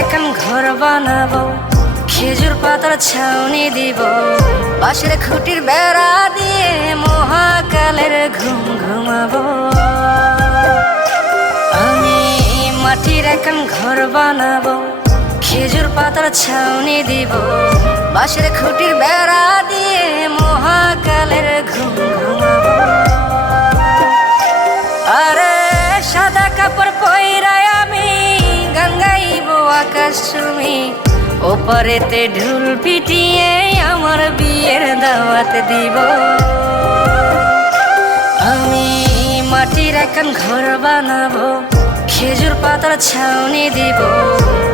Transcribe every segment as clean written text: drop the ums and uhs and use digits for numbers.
এখন ঘর বানাবো, খেজুর পাতার ছাউনি দিব, বাঁশের খুঁটির বেড়া দিয়ে মহাকালের ঘুম ঘুমাবো। আমি মাটির এখন ঘর বানাবো, খেজুর পাতার ছাউনি দিব, বাঁশের খুঁটির বেড়া দিয়ে মহাকালের ঘুম ঘুমাবো। আরে সাদা কাপড় পইরায় আমি গান গাইব আকাশ চুমি, ওপারেতে ঢোল পিটিয়ে আমার বিয়ের দাওয়াত দিব। আমি মাটির এখন ঘর বানাবো, খেজুর পাতার ছাউনি দিব,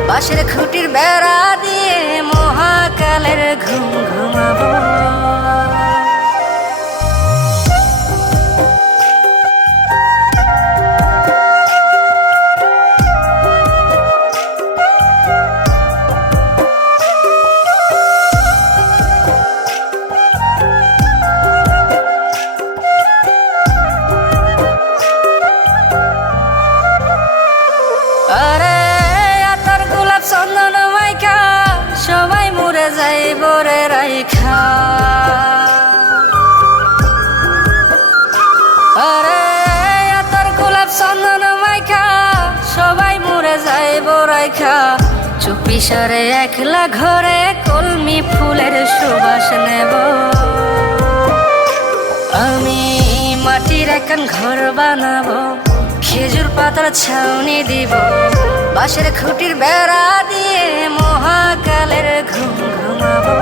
বাঁশের খুঁটির বেড়া দিয়ে মহাকালের ঘুম ঘুমাবো। আরে আতর গোলাপ চন্দন মাইকা সবাই মরে যাইব রে রাইখা। আরে আতর গোলাপ চন্দন মাইকা সবাই মরে যাইব রাইখা, চুপি সারে একলা ঘরে কলমি ফুলের সুবাস নেব। আমি মাটির এখন ঘর বানাবো, খেজুর পাতার ছাউনি দিব, বাঁশের খুঁটির বেড়া দিয়ে মহাকালের ঘুম ঘুমাবো।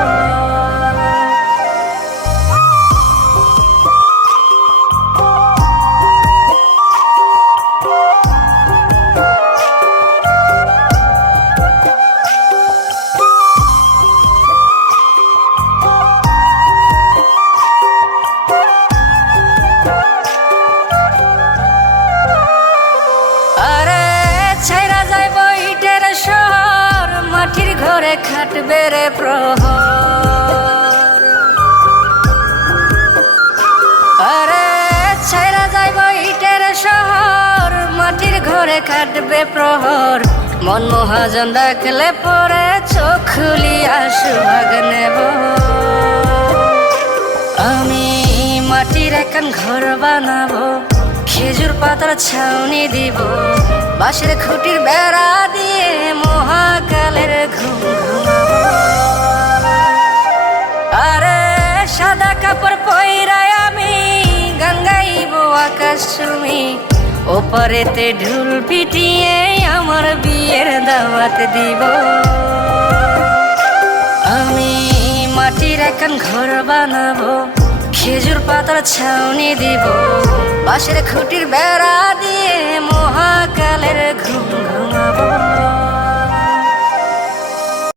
মাটির ঘরে খাটবে রে প্রহর। আরে ছাইরা যাইব ইটের শহর, মাটির ঘরে খাটবে প্রহর। মন মহাজন ডাকলে পরে চোখ খুলিয়া সুভাগ নেব। আমি মাটির এখন ঘর বানাবো, খেজুর পাতার ছাউনি দিব, বাঁশের খুঁটির বেড়া দিয়ে মহাকালের ঘুম ঘুমাবো। আরে সাদা কাপড় পইরায় আমি গান গাইব আকাশ চুমি, ওপারেতে ঢোল পিটিয়ে আমার বিয়ের দাওয়াত দিব। আমি মাটির এখন ঘর বানাবো, খেজুর পাতার ছাউনি দিব, বাঁশের খুঁটির বেড়া দিয়ে